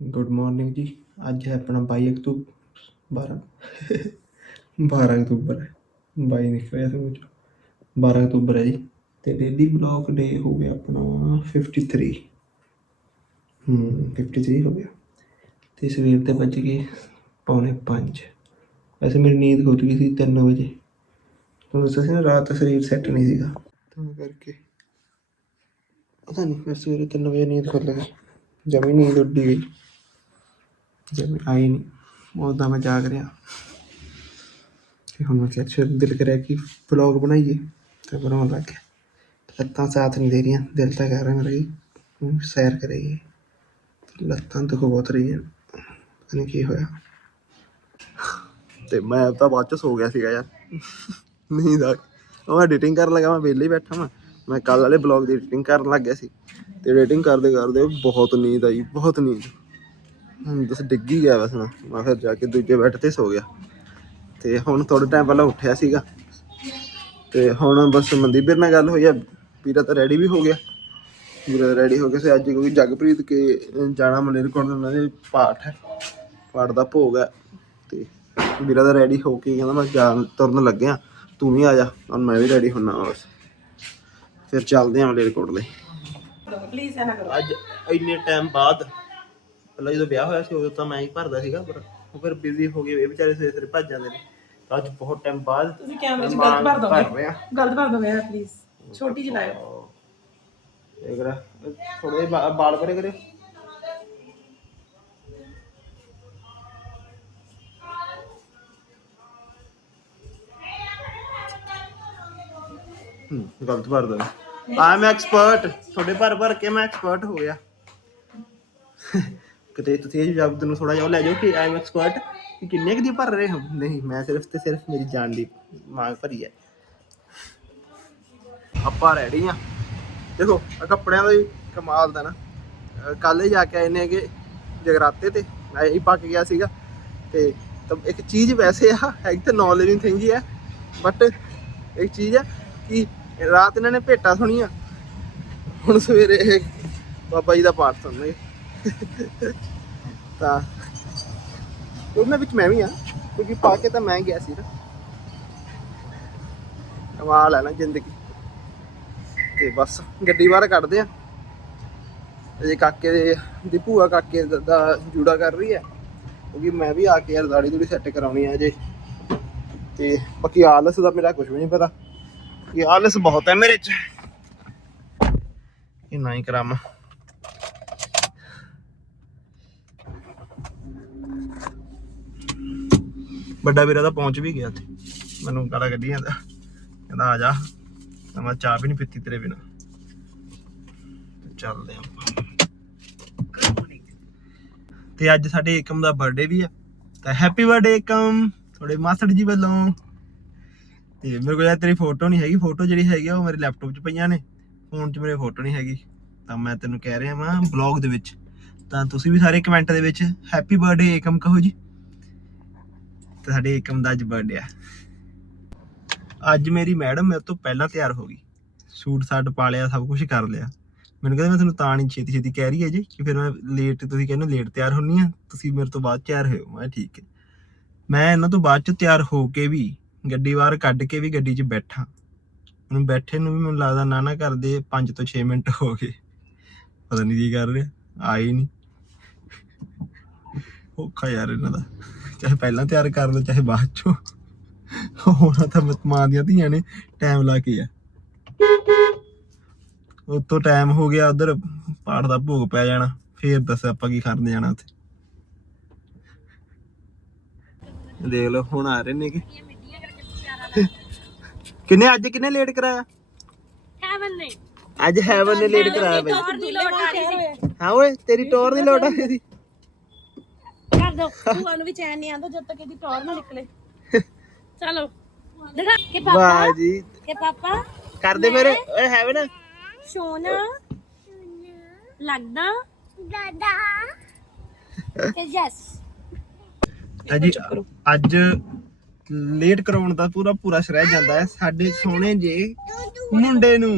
Good morning ਜੀ। ਅੱਜ ਹੈ ਆਪਣਾ 22 ਅਕਤੂਬਰ 12 12 ਅਕਤੂਬਰ ਹੈ। 22 ਨਿਕਲਿਆ ਸੀ ਮੁਝੇ 12 ਅਕਤੂਬਰ ਹੈ ਜੀ। ਤੇ ਡੇਲੀ ਬਲੌਗ ਡੇ ਹੋ ਗਿਆ ਆਪਣਾ 53 ਹੂੰ 53 ਹੋ ਗਿਆ। ਤੇ ਸਵੇਰ ਦੇ ਵੱਜ ਗਏ ਪੌਣੇ 5 ਵੈਸੇ ਮੇਰੀ ਨੀਂਦ ਖੁੱਲ ਗਈ ਸੀ 3 ਵਜੇ। ਤੁਹਾਨੂੰ ਦੱਸਿਆ ਸੀ ਨਾ, ਰਾਤ ਸਰੀਰ ਸੈੱਟ ਨਹੀਂ ਸੀਗਾ। ਤਾਂ ਕਰਕੇ ਪਤਾ ਨਹੀਂ, ਫਿਰ ਸਵੇਰੇ 3 ਵਜੇ ਨੀਂਦ ਖੁੱਲ ਗਈ। ਜਮੀ ਨੀਂਦ ਉੱਡੀ ਗਈ। ਜਮੀ ਆਈ ਨਹੀਂ ਉਦਾਂ ਮੈਂ ਜਾਗ ਰਿਹਾ। ਤੇ ਹੁਣ ਮੈਂ ਕਿਹਾ ਦਿਲ ਕਰਿਆ ਕਿ ਵਲੌਗ ਬਣਾਈਏ, ਤੇ ਬਣਾਉਣ ਲੱਗ ਗਿਆ। ਲੱਤਾਂ ਸਾਥ ਨਹੀਂ ਦੇ ਰਹੀਆਂ, ਦਿਲ ਤਾਂ ਕਰ ਰਿਹਾ ਮੇਰਾ ਕਿ ਸੈਰ ਕਰੀਏ। ਲੱਤਾਂ ਦੁੱਖ ਬਹੁਤ ਰਹੀਆਂ, ਪਤਾ ਨਹੀਂ ਕੀ ਹੋਇਆ। ਤੇ ਮੈਂ ਤਾਂ ਬਾਅਦ ਚ ਸੋ ਗਿਆ ਸੀਗਾ ਯਾਰ। ਨੀਂਦ ਆ ਗਈ। ਉਹ ਐਡੀਟਿੰਗ ਕਰਨ ਲੱਗਾ, ਮੈਂ ਵਿਹਲੇ ਬੈਠਾ ਮੈਂ ਮੈਂ ਕੱਲ ਵਾਲੇ ਬਲੌਗ ਦੀ ਐਡੀਟਿੰਗ ਕਰਨ ਲੱਗ ਗਿਆ ਸੀ। ਤੇ ਐਡੀਟਿੰਗ ਕਰਦੇ ਕਰਦੇ ਬਹੁਤ ਨੀਂਦ ਆਈ, ਬਹੁਤ ਨੀਂਦ। ਬਸ ਡਿੱਗ ਹੀ ਗਿਆ ਬਸ ਮੈਂ। ਮੈਂ ਫਿਰ ਜਾ ਕੇ ਦੂਜੇ ਬੈੱਡ ਤੇ ਸੋ ਗਿਆ। ਤੇ ਹੁਣ ਥੋੜਾ ਟਾਈਮ ਪਹਿਲਾਂ ਉੱਠਿਆ ਸੀਗਾ। ਤੇ ਹੁਣ ਬਸ ਮਨਦੀਪ ਵੀਰ ਨਾਲ ਗੱਲ ਹੋਈ ਆ। ਵੀਰਾ ਤਾਂ ਰੈਡੀ ਵੀ ਹੋ ਗਿਆ। ਵੀਰਾ ਰੈਡੀ ਹੋ ਗਿਆ ਸੀ। ਅੱਜ ਕਿਉਂਕਿ ਜਗਪ੍ਰੀਤ ਕੇ ਜਾਣਾ ਮਲੇਰਕੋਟ ਉਹਨਾਂ ਦੇ ਪਾਠ ਹੈ। ਪਾਠ ਦਾ ਭੋਗ ਹੈ। ਤੇ ਵੀਰਾ ਤਾਂ ਰੈਡੀ ਹੋ ਕੇ ਕਹਿੰਦਾ ਮੈਂ ਜਾਣ ਤੁਰਨ ਲੱਗਿਆ। ਤੂੰ ਵੀ ਆ ਜਾ। ਹੁਣ ਮੈਂ ਵੀ ਰੈਡੀ ਹੁੰਨਾ ਬਸ। ਫਿਰ ਚੱਲਦੇ ਆਂ ਮਲੇਰਕੋਟ ਲਈ ਪਲੀਜ਼ ਐਨਾ ਕਰੋ। ਅੱਜ ਇੰਨੇ ਟਾਈਮ ਬਾਅਦ ਪਹਿਲਾਂ ਜਦੋਂ ਵਿਆਹ ਹੋਇਆ ਸੀ ਉਦੋਂ ਤਾਂ ਮੈਂ ਹੀ ਭਰਦਾ ਸੀਗਾ ਪਰ ਉਹ ਫਿਰ ਬਿਜ਼ੀ ਹੋ ਗਏ ਇਹ ਵਿਚਾਰੇ ਸਵੇਰੇ ਸਵੇਰੇ ਭੱਜ ਜਾਂਦੇ ਨੇ। ਤਾਂ ਅੱਜ ਬਹੁਤ ਟਾਈਮ ਬਾਅਦ ਤੁਸੀਂ ਕੈਮਰੇ 'ਚ ਗਲਤ ਭਰ ਦੋਗੇ। ਰਿਹਾ। ਗਲਤ ਭਰ ਦੋਗੇ ਯਾਰ ਪਲੀਜ਼ ਛੋਟੀ ਜਿਹੀ ਲਾਇਓ। ਇਹ ਕਰਾ ਥੋੜੇ ਬਾਲ ਪਰੇ ਕਰਿਓ। ਹੂੰ ਗਲਤ ਭਰ ਦੋ ਆਈ ਐਮ ਐਕਸਪਰਟ ਤੁਹਾਡੇ ਭਰ ਭਰ ਕੇ ਮੈਂ ਐਕਸਪਰਟ ਹੋ ਗਿਆ। ਕਿਤੇ ਤੁਸੀਂ ਇਹ ਸ਼ਬਦ ਨੂੰ ਥੋੜਾ ਜਿਹਾ ਉਹ ਲੈ ਜਾਓ ਕਿ ਆਈ ਐਮ ਐਕਸਪਰਟ ਕਿ ਕਿੰਨੇ ਕੁ ਦੀ ਭਰ ਰਹੇ ਹੋ? ਨਹੀਂ, ਮੈਂ ਸਿਰਫ ਤੇ ਸਿਰਫ ਮੇਰੀ ਜਾਨ ਦੀ ਮਾਂਗ ਭਰੀ ਹੈ। ਆਪਾਂ ਰੈਡੀ ਆ ਦੇਖੋ ਆ ਕੱਪੜਿਆਂ ਦਾ ਵੀ ਕਮਾਲ ਦਾ ਨਾ। ਕੱਲ ਹੀ ਜਾ ਕੇ ਆਏ ਨੇਗੇ ਜਗਰਾਤੇ ਤੇ। ਮੈਂ ਇਹੀ ਪਾ ਗਿਆ ਸੀਗਾ। ਤੇ ਤਾਂ ਇੱਕ ਚੀਜ਼ ਵੈਸੇ ਆ, ਹੈਗੀ ਤਾਂ ਨੌਲੇਜਿੰਗ ਥਿੰਗ ਹੀ ਹੈ ਬਟ ਇੱਕ ਚੀਜ਼ ਹੈ ਕਿ ਰਾਤ ਇਹਨਾਂ ਨੇ ਭੇਟਾ ਸੁਣੀਆਂ। ਹੁਣ ਸਵੇਰੇ ਬਾਬਾ ਜੀ ਦਾ ਪਾਠ ਸੁਣਨਗੇ। ਤਾਂ ਉਹਨਾਂ ਵਿੱਚ ਮੈਂ ਵੀ ਆ ਕਿਉਂਕਿ ਪਾ ਕੇ ਤਾਂ ਮੈਂ ਗਿਆ ਸੀ ਨਾ। ਕਮਾਲ ਹੈ ਨਾ ਜ਼ਿੰਦਗੀ। ਤੇ ਬਸ, ਗੱਡੀ ਬਾਹਰ ਕੱਢਦੇ ਆ। ਅਜੇ ਕਾਕੇ ਦੇ ਦੀ ਭੂਆ ਕਾਕੇ ਦਾ- ਜੂੜਾ ਕਰ ਰਹੀ ਹੈ। ਕਿਉਂਕਿ ਮੈਂ ਵੀ ਆ ਕੇ ਯਾਰ ਦਾੜੀ ਦੂੜੀ ਸੈੱਟ ਕਰਾਉਣੀ ਆ ਅਜੇ। ਤੇ ਬਾਕੀ ਆਲਸ ਦਾ ਮੇਰਾ ਕੁਝ ਵੀ ਨਹੀਂ ਪਤਾ। ਕਿ ਆਲਸ ਬਹੁਤ ਹੈ ਮੇਰੇ ਚ। ਇਹ ਨਾ ਹੀ ਕਰਾਵਾਂ ਵੱਡਾ ਵੀਰਾ ਤਾਂ ਪਹੁੰਚ ਵੀ ਗਿਆ ਤੇ ਮੈਨੂੰ ਗਾਲਾਂ ਕੱਢੀ ਜਾਂਦਾ। ਕਹਿੰਦਾ, ਆ ਜਾ। ਤਾਂ ਮੈਂ ਚਾਹ ਵੀ ਨਹੀਂ ਪੀਤੀ ਤੇਰੇ ਬਿਨਾ। ਚੱਲਦੇ ਆਪਾਂ। ਤੇ ਅੱਜ ਸਾਡੇ ਏਕਮ ਦਾ ਬਰਥਡੇ ਵੀ ਆ। ਤਾਂ ਹੈਪੀ ਬਰਥਡੇ ਏਕਮ ਤੁਹਾਡੇ ਮਾਸੜ ਜੀ ਵੱਲੋਂ। ਤੇ ਮੇਰੇ ਕੋਲ ਯਾਰ ਤੇਰੀ ਫੋਟੋ ਨਹੀਂ ਹੈਗੀ। ਫੋਟੋ ਜਿਹੜੀ ਹੈਗੀ ਆ, ਉਹ ਮੇਰੇ ਲੈਪਟਾਪ 'ਚ ਪਈਆਂ ਨੇ। ਫੋਨ 'ਚ ਮੇਰੇ ਫੋਟੋ ਨਹੀਂ ਹੈਗੀ। ਤਾਂ ਮੈਂ ਤੈਨੂੰ ਕਹਿ ਰਿਹਾ ਵਾਂ ਬਲੌਗ ਦੇ ਵਿੱਚ। ਤਾਂ ਤੁਸੀਂ ਵੀ ਸਾਰੇ ਕਮੈਂਟ ਦੇ ਵਿੱਚ ਹੈਪੀ ਬਰਥਡੇ ਏਕਮ ਕਹੋ ਜੀ। ਤੇ ਸਾਡੇ ਏਕਮ ਦਾ ਅੱਜ ਬਰਥਡੇ ਆ। ਅੱਜ ਮੇਰੀ ਮੈਡਮ ਮੇਰੇ ਤੋਂ ਪਹਿਲਾਂ ਤਿਆਰ ਹੋ ਗਈ। ਸੂਟ ਸਾਟ ਪਾ ਲਿਆ, ਸਭ ਕੁਝ ਕਰ ਲਿਆ। ਮੈਨੂੰ ਕਹਿੰਦਾ, ਮੈਂ ਤੁਹਾਨੂੰ ਤਾਂ ਨਹੀਂ ਛੇਤੀ ਛੇਤੀ ਕਹਿ ਰਹੀ ਹੈ ਜੀ ਕਿ ਫਿਰ ਮੈਂ ਲੇਟ ਤੁਸੀਂ ਕਹਿੰਦੇ ਲੇਟ ਤਿਆਰ ਹੁੰਨੀ ਆ, ਤੁਸੀਂ ਮੇਰੇ ਤੋਂ ਬਾਅਦ ਤਿਆਰ ਹੋਇਓ। ਮੈਂ ਠੀਕ ਹੈ। ਮੈਂ ਇਹਨਾਂ ਤੋਂ ਬਾਅਦ ਚ ਤਿਆਰ ਹੋ ਕੇ ਵੀ ਗੱਡੀ ਬਾਹਰ ਕੱਢ ਕੇ ਵੀ ਗੱਡੀ 'ਚ ਬੈਠਾ। ਮੈਨੂੰ ਬੈਠੇ ਨੂੰ ਵੀ ਮੈਨੂੰ ਲੱਗਦਾ ਨਾ ਨਾ ਕਰਦੇ 5 ਤੋਂ 6 ਮਿੰਟ ਹੋ ਗਏ। ਪਤਾ ਨਹੀਂ ਕੀ ਕਰ ਰਿਹਾ ਆਏ ਨਹੀਂ ਔਖਾ ਯਾਰ ਇਹਨਾਂ ਦਾ। ਚਾਹੇ ਪਹਿਲਾਂ ਤਿਆਰ ਕਰ ਲਓ ਚਾਹੇ ਬਾਅਦ ਚੋਂ। ਹੋਣਾ ਤਾਂ ਮਾਂ ਦੀਆਂ ਧੀਆਂ ਨੇ ਟਾਈਮ ਲਾ ਕੇ ਆ। ਉਤੋਂ ਟਾਈਮ ਹੋ ਗਿਆ ਉਧਰ ਪਾਠ ਦਾ ਭੋਗ ਪੈ ਜਾਣਾ ਫੇਰ ਦੱਸ ਆਪਾਂ ਕੀ ਕਰਨ ਜਾਣਾ ਉੱਥੇ। ਦੇਖ ਲਓ ਹੁਣ ਆ ਰਹੇ ਨੇ ਕਿ। ਕਿੰਨੇ ਅੱਜ ਕਿੰਨੇ ਲੇਟ ਕਰਾਇਆ? ਹੈਵਨ ਨੇ। ਅੱਜ ਹੈਵਨ ਨੇ ਲੇਟ ਕਰਾਇਆ ਬਈ। ਹਾਂ ਓਏ। ਤੇਰੀ ਟੌਰ ਦੀ ਲੋਟ ਆ ਰਹੀ ਸੀ ਦੋ ਭੂਆ ਨੂੰ ਵੀ ਚੈਨ ਨਹੀਂ ਆਉਂਦਾ ਜਦ ਤੱਕ ਇਹਦੀ ਟੌਰ ਨਾ ਨਿਕਲੇ। ਚਲੋ ਦਿਖਾ ਕਿ ਪਾਪਾ। ਵਾਹ ਜੀ। ਕਿ ਪਾਪਾ। ਕਰਦੇ ਮੇਰੇ ਓਏ ਹੈਵਨ ਸੋਨਾ। ਲੱਗਦਾ। ਦਾਦਾ। ਯੈਸ ਅਜੀ ਅੱਜ ਲੇਟ ਕਰਾਉਣ ਦਾ ਪੂਰਾ ਪੂਰਾ ਸ਼ਰਹਿ ਜਾਂਦਾ ਹੈ। ਸਾਡੇ ਸੋਹਣੇ ਜੇ ਮੁੰਡੇ ਨੂੰ।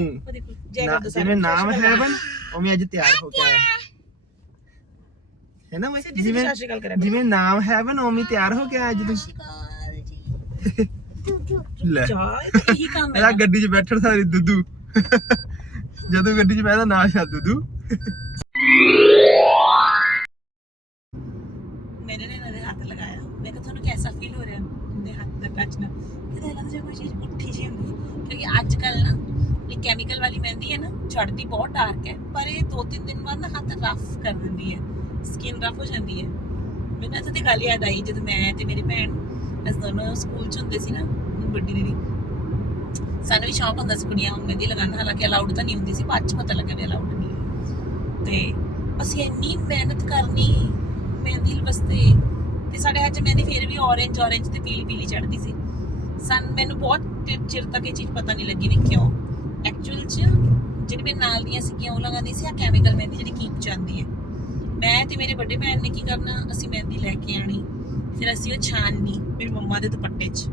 ਨਾ- ਜਿਵੇਂ ਨਾਮ ਹੈਵਨ ਉਵੇਂ ਅੱਜ ਤਿਆਰ ਹੋ ਕੇ ਆਇਆ। ਹੈ ਨਾ ਓਏ ਸਿੱਧੀ ਜਿਵੇਂ ਸਤਿ ਸ਼੍ਰੀ ਅਕਾਲ ਕਰਿਆ ਜਿਵੇਂ ਨਾਮ ਹੈ ਬਨੋਮੀ ਤਿਆਰ ਹੋ ਗਿਆ ਅੱਜ ਤੂੰ ਲੈ। ਚਾਹ ਇਹ ਤਾਂ ਇਹੀ ਕੰਮ ਹੈ। ਇਹਦਾ ਗੱਡੀ 'ਚ ਬੈਠਣ ਸਾਰੀ ਦੁੱਦੂ। ਜਦੋਂ ਗੱਡੀ 'ਚ ਬੈਠਦਾ ਨਾ ਸ਼ਾ ਦੁੱਦੂ। ਜੀ ਕੈਮੀਕਲ ਵਾਲੀ ਮਹਿੰਦੀ ਹੈ ਨਾ ਛੱਡਦੀ ਬਹੁਤ ਡਾਰਕ ਹੈ। ਪਰ ਇਹ ਦੋ ਤਿੰਨ ਦਿਨ ਬਾਅਦ ਨਾ ਹੱਥ ਰਫ ਕਰ ਦਿੰਦੀ ਹੈ। ਸਕਿਨ ਰਫ ਹੋ ਜਾਂਦੀ ਹੈ। ਮੈਨੂੰ ਇੱਥੇ ਤੇ ਗੱਲ ਯਾਦ ਆਈ, ਜਦੋਂ ਮੈਂ ਤੇ ਮੇਰੀ ਭੈਣ, ਅਸੀਂ ਦੋਨੋਂ ਸਕੂਲ ਚ ਹੁੰਦੇ ਸੀ ਨਾ ਵੱਡੀ ਦੀਦੀ। ਸਾਨੂੰ ਵੀ ਸ਼ੌਕ ਹੁੰਦਾ ਸੀ ਕੁੜੀਆਂ ਨੂੰ ਮਹਿੰਦੀ ਲਗਾਉਣਾ ਹਾਲਾਂਕਿ ਅਲਾਉਡ ਤਾਂ ਨਹੀਂ ਹੁੰਦੀ ਸੀ, ਬਾਅਦ ਚ ਪਤਾ ਲੱਗਾ ਵੀ ਅਲਾਉਡ ਨਹੀਂ ਹੈ। ਤੇ ਅਸੀਂ ਇੰਨੀ ਮਿਹਨਤ ਕਰਨੀ ਮਹਿੰਦੀ ਵਾਸਤੇ, ਤੇ ਸਾਡੇ ਹੱਥ ਮਹਿੰਦੀ ਫਿਰ ਵੀ orange orange ਤੇ ਪੀਲੀ ਪੀਲੀ ਚੜਦੀ ਸੀ। ਸਨ, ਮੈਨੂੰ ਬਹੁਤ ਚਿਰ- ਚਿਰ ਤੱਕ ਇਹ ਚੀਜ਼ ਪਤਾ ਨਹੀਂ ਲੱਗੀ ਵੀ ਕਿਉਂ। ਐਕਚੁਅਲ 'ਚ ਜਿਹੜੀ ਮੇਰੇ ਨਾਲ ਦੀਆਂ ਸੀਗੀਆਂ, ਉਹ ਲਗਾਉਂਦੀ ਸੀ ਆ ਕੈਮੀਕਲ ਮਹਿੰਦੀ ਜਿਹੜੀ ਕੀਪ ਜਾਂਦੀ ਹੈ। ਮੈਂ ਤੇ ਮੇਰੇ ਵੱਡੇ ਭੈਣ ਨੇ ਕੀ ਕਰਨਾ, ਅਸੀਂ ਮਹਿੰਦੀ ਲੈ ਕੇ ਆਣੀ ਫਿਰ ਅਸੀਂ ਉਹ ਛਾਨਣੀ ਮੇਰੀ ਮੰਮਾ ਦੇ ਦੁਪੱਟੇ 'ਚ।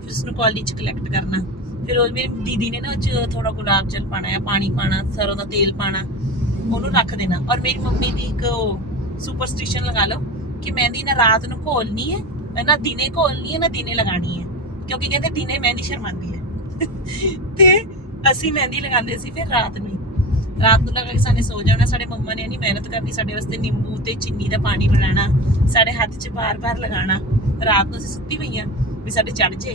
ਫਿਰ ਉਸਨੂੰ ਕਾਲੀ 'ਚ ਕਲੈਕਟ ਕਰਨਾ। ਫਿਰ ਉਹ ਮੇਰੀ ਦੀਦੀ ਨੇ ਨਾ ਉਹ 'ਚ ਥੋੜਾ ਗੁਲਾਬ ਜਲ ਪਾਣਾ ਹੈ ਪਾਣੀ ਪਾਣਾ ਸਰੋਂ ਦਾ ਤੇਲ ਪਾਣਾ ਉਹਨੂੰ ਰੱਖ ਦੇਣਾ। ਔਰ ਮੇਰੀ ਮੰਮੀ ਦੀ ਇੱਕ ਉਹ ਸੁਪਰਸਟੀਸ਼ਨ ਲਗਾ ਲਓ ਕਿ ਮਹਿੰਦੀ ਨਾ ਰਾਤ ਨੂੰ ਘੋਲਣੀ ਹੈ, ਨਾ ਦਿਨੇ ਘੋਲਣੀ ਹੈ, ਨਾ ਦਿਨੇ ਲਗਾਣੀ ਹੈ। ਕਿਉਂਕਿ ਕਹਿੰਦੇ ਦਿਨੇ ਮਹਿੰਦੀ ਸ਼ਰਮਾਂਦੀ ਹੈ। ਤੇ ਅਸੀਂ ਮਹਿੰਦੀ ਲਗਾਉਂਦੇ ਸੀ ਫਿਰ ਰਾਤ ਨੂੰ। ਰਾਤ ਨੂੰ ਲਗਾ ਕੇ ਸਾਨੇ ਸੋ ਜਾਣਾ, ਸਾਡੇ ਮੰਮਾ ਨੇ ਇੰਨੀ ਮਿਹਨਤ ਕਰਨੀ, ਸਾਡੇ ਵਾਸਤੇ ਨਿੰਬੂ ਤੇ ਚੀਨੀ ਦਾ ਪਾਣੀ ਬਣਾਉਣਾ, ਸਾਡੇ ਹੱਥ 'ਚ ਬਾਰ-ਬਾਰ ਲਗਾਉਣਾ, ਰਾਤ ਨੂੰ ਅਸੀਂ ਸੁੱਤੀ ਪਈਆਂ ਵੀ ਸਾਡੇ ਚੜ ਜੇ।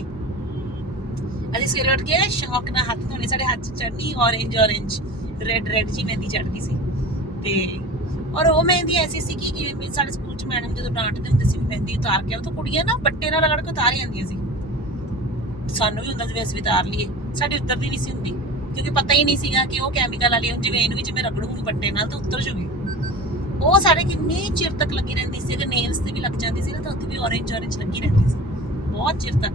ਅਸੀਂ ਸਵੇਰੇ ਉੱਠ ਕੇ ਸ਼ੌਕ ਨਾਲ ਹੱਥ ਧੋਣੇ, ਸਾਡੇ ਹੱਥ 'ਚ ਚੜਨੀ orange orange ਰੈੱਡ ਰੈੱਡ ਜੀ ਮਹਿੰਦੀ ਚੜਦੀ ਸੀ। ਤੇ ਔਰ ਉਹ ਮਹਿੰਦੀ ਐਸੀ ਸੀ ਕਿ ਜਿਵੇਂ ਸਾਡੇ ਸਕੂਲ 'ਚ ਮੈਡਮ ਜਦੋਂ ਡਾਂਟਦੇ ਹੁੰਦੇ ਸੀ ਵੀ ਮਹਿੰਦੀ ਉਤਾਰ ਕੇ ਆਓ, ਤਾਂ ਕੁੜੀਆਂ ਨਾ ਬੱਟੇ ਨਾਲ ਰਗੜ ਕੇ ਉਤਾਰ ਜਾਂਦੀਆਂ ਸੀ। ਸਾਨੂੰ ਵੀ ਹੁੰਦਾ ਸੀ ਵੀ ਅਸੀਂ ਉਤਾਰ ਲਈਏ, ਸਾਡੀ ਉਤਰਦੀ ਨਹੀਂ ਸੀ ਹੁੰਦੀ। ਕਿਉਂਕਿ ਪਤਾ ਹੀ ਨਹੀਂ ਸੀਗਾ ਕਿ ਉਹ ਕੈਮੀਕਲ ਵਾਲੀ ਹੁਣ ਜਿਵੇਂ ਇਹਨੂੰ ਵੀ ਜਿਵੇਂ ਰਗੜੂਗੀ ਬੱਟੇ ਨਾਲ ਤਾਂ ਉਤਰ ਜੂਗੀ। ਉਹ ਸਾਰੇ ਕਿੰਨੇ ਚਿਰ ਤੱਕ ਲੱਗੀ ਰਹਿੰਦੀ ਸੀ, ਅਗਰ ਨੇਲਸ ਤੇ ਵੀ ਲੱਗ ਜਾਂਦੀ ਸੀ ਨਾ ਤਾਂ ਉੱਥੇ ਵੀ orange orange ਲੱਗੀ ਰਹਿੰਦੀ ਸੀ। ਬਹੁਤ ਚਿਰ ਤੱਕ।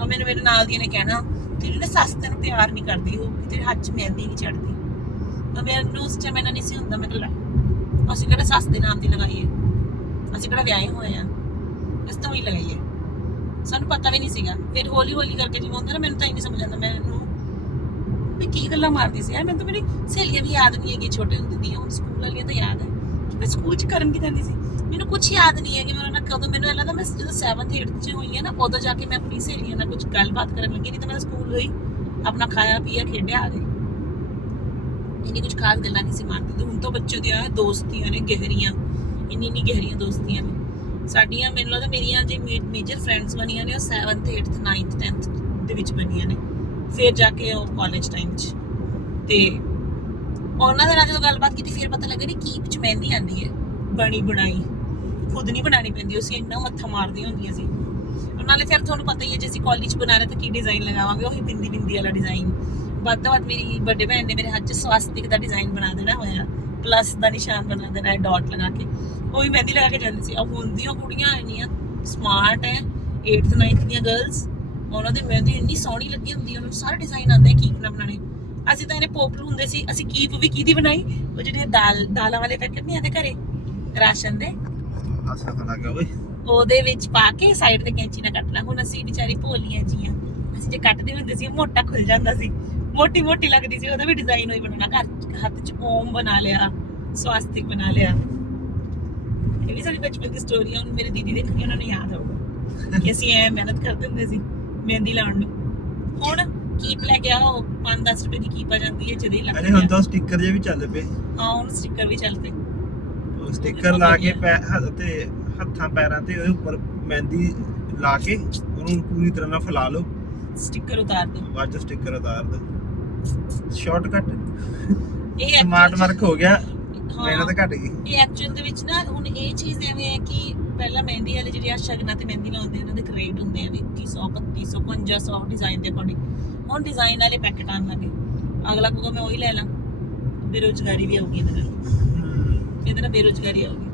ਉਹ ਮੈਨੂੰ ਮੇਰੇ ਨਾਲ ਦੀ ਨੇ ਕਹਿਣਾ ਤੇਰੀ ਨਾ ਸੱਸ ਤੈਨੂੰ ਪਿਆਰ ਨਹੀਂ ਕਰਦੀ, ਉਹ ਤੇਰੇ ਹੱਥ 'ਚ ਮਹਿੰਦੀ ਨਹੀਂ ਚੜਦੀ। ਤਾਂ ਮੈਨੂੰ ਉਸ ਟਾਈਮ ਇਹਨਾਂ ਨਹੀਂ ਸੀ ਹੁੰਦਾ, ਮੈਂ ਕਿਹਾ ਅਸੀਂ ਕਿਹੜਾ ਸੱਸ ਦੇ ਨਾਮ ਦੀ ਲਗਾਈਏ? ਅਸੀਂ ਕਿਹੜਾ ਵਿਆਹੇ ਹੋਏ ਆ? ਇਸ ਤੋਂ ਹੀ ਲਗਾਈਏ। ਸਾਨੂੰ ਪਤਾ ਵੀ ਨਹੀਂ ਸੀਗਾ। ਫਿਰ ਹੌਲੀ ਹੌਲੀ ਕਰਕੇ ਜਿਵੇਂ ਹੁੰਦਾ ਨਾ, ਮੈਨੂੰ ਤਾਂ ਹੀ ਨਹੀਂ ਸਮਝ ਆਉਂਦਾ, ਮੈਨੂੰ ਵੀ ਕੀ ਗੱਲਾਂ ਮਾਰਦੀ ਸੀ? ਯਾਰ ਮੈਨੂੰ ਤਾਂ ਮੇਰੀ ਸਹੇਲੀਆਂ ਵੀ ਯਾਦ ਨਹੀਂ ਹੈਗੀ ਛੋਟੇ ਹੁੰਦੇ ਦੀਆਂ ਹੁਣ ਸਕੂਲ ਵਾਲੀਆਂ ਤਾਂ ਯਾਦ ਹੈ। ਕਿ ਮੈਂ ਸਕੂਲ 'ਚ ਕਰਨ ਕੀ ਜਾਂਦੀ ਸੀ? ਮੈਨੂੰ ਕੁਝ ਯਾਦ ਨਹੀਂ ਹੈ ਕਿ ਮੈਂ ਉਹਨਾਂ ਨਾਲ ਕਦੋਂ ਮੈਨੂੰ ਲੱਗਦਾ ਮੈਂ ਜਦੋਂ 7th 8th 'ਚ ਹੋਈ ਹੈ ਨਾ, ਉਦੋਂ ਜਾ ਕੇ ਮੈਂ ਆਪਣੀ ਸਹੇਲੀਆਂ ਨਾਲ ਕੁਝ ਗੱਲਬਾਤ ਕਰਨ ਲੱਗੀ ਨਹੀਂ ਤਾਂ ਮੈਂ ਸਕੂਲ ਗਈ, ਆਪਣਾ ਖਾਇਆ ਪੀਆ ਖੇਡਿਆ ਆ ਗਈ। ਇੰਨੀ ਕੁਝ ਖਾਸ ਗੱਲਾਂ ਨਹੀਂ ਸੀ ਮਾਰਦੀ ਤੇ ਹੁਣ ਤਾਂ ਬੱਚੇ ਦੀਆਂ ਦੋਸਤੀਆਂ ਨੇ, ਗਹਿਰੀਆਂ, ਇੰਨੀ ਇੰਨੀ ਗਹਿਰੀਆਂ ਦੋਸਤੀਆਂ ਨੇ। ਸਾਡੀਆਂ ਮੈਨੂੰ ਲੱਗਦਾ ਮੇਰੀਆਂ ਜੇ ਮੇਜਰ ਫਰੈਂਡਸ ਬਣੀਆਂ ਨੇ, ਉਹ 7th 8th 9th 10th ਦੇ ਵਿੱਚ ਬਣੀਆਂ ਨੇ। ਫਿਰ ਜਾ ਕੇ ਉਹ ਕਾਲਜ ਟਾਈਮ 'ਚ। ਤੇ ਉਹਨਾਂ ਦੇ ਨਾਲ ਜਦੋਂ ਗੱਲਬਾਤ ਕੀਤੀ, ਫਿਰ ਪਤਾ ਲੱਗਾ ਨਹੀਂ ਕੀਪ 'ਚ ਮਹਿੰਦੀ ਆਂਦੀ ਹੈ। ਬਣੀ ਬਣਾਈ। ਖੁਦ ਨਹੀਂ ਬਣਾਣੀ ਪੈਂਦੀ, ਅਸੀਂ ਇੰਨਾ ਮੱਥਾ ਮਾਰਦੀਆਂ ਹੁੰਦੀਆਂ ਸੀ। ਔਰ ਨਾਲੇ ਫਿਰ ਤੁਹਾਨੂੰ ਪਤਾ ਹੀ ਹੈ, ਜੇ ਅਸੀਂ ਕਾਲਜ ਬਣਾ ਰਹੇ ਤਾਂ ਕੀ ਡਿਜ਼ਾਈਨ ਲਗਾਵਾਂਗੇ? ਉਹੀ ਬਿੰਦੀ ਬਿੰਦੀ ਵਾਲਾ ਡਿਜ਼ਾਈਨ ਵੱਧ ਤੋਂ ਵੱਧ ਮੇਰੀ ਵੱਡੇ ਭੈਣ ਨੇ ਮੇਰੇ ਹੱਥ 'ਚ ਸਵਾਸਤਿਕ ਦਾ ਡਿਜ਼ਾਈਨ ਬਣਾ ਦੇਣਾ ਹੋਇਆ ਪਲੱਸ ਦਾ ਨਿਸ਼ਾਨ ਬਣਾ ਦੇਣਾ ਹੈ ਡਾਟ ਲਗਾ ਕੇ। ਉਹ ਵੀ ਮਹਿੰਦੀ ਲਗਾ ਕੇ ਜਾਂਦੀ ਸੀ। अब ਹੁਣ ਦੀਆਂ ਕੁੜੀਆਂ ਇੰਨੀਆਂ ਸਮਾਰਟ ਹੈ। 8th 9th ਦੀਆਂ ਗਰਲਸ ਉਹਨਾਂ ਦੇ ਮਹਿੰਦੀ ਇੰਨੀ ਸੋਹਣੀ ਲੱਗੀ ਹੁੰਦੀ ਉਹਨਾਂ ਨੂੰ ਸਾਰੇ ਡਿਜ਼ਾਈਨ ਆਉਂਦੇ ਆ ਕੀਪ ਬਣਾਣੇ ਅਸੀਂ ਤਾਂ ਇਹਨੇ ਪੋਪਲੂ ਹੁੰਦੇ ਸੀ, ਅਸੀਂ ਕੀਪ ਵੀ ਕਿਹਦੀ ਬਣਾਈ? ਉਹ ਜਿਹੜੇ ਦਾਲ, ਦਾਲਾਂ ਵਾਲੇ ਪੈਕਟ ਨਹੀਂ ਆਉਂਦੇ ਘਰੇ? ਰਾਸ਼ਨ ਦੇ। ਆਸਾ ਖਾ ਗਿਆ ਓਏ ਉਹਦੇ ਵਿੱਚ ਪਾ ਕੇ ਸਾਈਡ ਤੇ ਕੈਂਚੀ ਨਾਲ ਕੱਟਣਾ ਹੁਣ ਅਸੀਂ ਵਿਚਾਰੀ ਭੋਲੀਆਂ ਜੀਆਂ, ਅਸੀਂ ਜੇ ਕੱਟਦੇ ਹੁੰਦੇ ਸੀ ਮੋਟਾ ਖੁੱਲ ਜਾਂਦਾ ਸੀ। ਮੋਟੀ ਮੋਟੀ ਲੱਗਦੀ ਸੀ, ਉਹਦਾ ਵੀ ਡਿਜ਼ਾਈਨ ਹੋਈ ਬਣਾਉਣਾ। ਘਰ, ਹੱਥ 'ਚ ਓਮ ਬਣਾ ਲਿਆ, ਸਵਾਸਤਿਕ ਬਣਾ ਲਿਆ। ਇਹ ਵੀ ਸਾਡੀ ਬਚਪਨ ਦੀ ਸਟੋਰੀ ਆ, ਹੁਣ ਮੇਰੇ ਦੀਦੀ ਦੇਖਣਗੇ ਉਹਨਾਂ ਨੂੰ ਯਾਦ ਆਊਗਾ ਕਿ ਅਸੀਂ ਐ ਮਿਹਨਤ ਕਰਦੇ ਹੁੰਦੇ ਸੀ। ਮਹਿੰਦੀ ਲਾਉਣ ਨੂੰ। ਹੁਣ ਕੀਪ ਲੈ ਕੇ ਆਓ 5-10 ਰੁਪਏ ਦੀ ਕੀਪ ਆ ਜਾਂਦੀ ਹੈ ਜਦੇ ਲੱਗ ਅਰੇ ਹੁਣ ਤਾਂ ਸਟicker ਜੇ ਵੀ ਚੱਲ ਪਏ। ਹਾਂ ਹੁਣ ਸਟicker ਵੀ ਚੱਲ ਪਏ। ਉਹ ਸਟicker ਲਾ ਕੇ ਤੇ ਹੱਥਾਂ ਪੈਰਾਂ ਤੇ ਉਹਦੇ ਉੱਪਰ ਮਹਿੰਦੀ ਲਾ ਕੇ ਉਹਨੂੰ ਪੂਰੀ ਤਰ੍ਹਾਂ ਨਾਲ ਫੈਲਾ ਲਓ। ਸਟicker ਉਤਾਰ ਦੋ। ਬਾਅਦ ਚ ਸਟicker ਉਤਾਰ ਦਿਓ ਸ਼ਾਰਟਕਟ ਇਹ ਸਮਾਰਟ ਵਰਕ ਹੋ ਗਿਆ। ਮਿਹਨਤ ਘਟ ਗਈ। ਇਹ ਐਕਚੁਅਲ ਦੇ ਵਿੱਚ ਨਾ ਹੁਣ ਇਹ ਚੀਜ਼ ਐਵੇਂ ਹੈ ਕਿ ਪਹਿਲਾਂ ਮਹਿੰਦੀ ਵਾਲੇ ਜਿਹੜੇ ਆ ਸ਼ਗਨਾਂ ਤੇ ਮਹਿੰਦੀ ਲਾਉਂਦੇ ਉਹਨਾਂ ਦੇ ਰੇਟ ਹੁੰਦੇ ਆ ਵੀ 2100 2500 5500 ਡਿਜ਼ਾਈਨ ਦੇ ਅਕੋਰਡਿੰਗ ਹੁਣ ਡਿਜ਼ਾਈਨ ਵਾਲੇ ਪੈਕਟ ਆਉਣ ਲੱਗੇ। ਅਗਲਾ ਕਹੂਗਾ ਮੈਂ ਉਹੀ ਲੈ ਲਾਂ। ਬੇਰੋਜ਼ਗਾਰੀ ਵੀ ਆਊਗੀ ਇਹਦੇ ਨਾਲ। ਇਹਦੇ ਨਾਲ ਬੇਰੋਜ਼ਗਾਰੀ ਆਊਗੀ।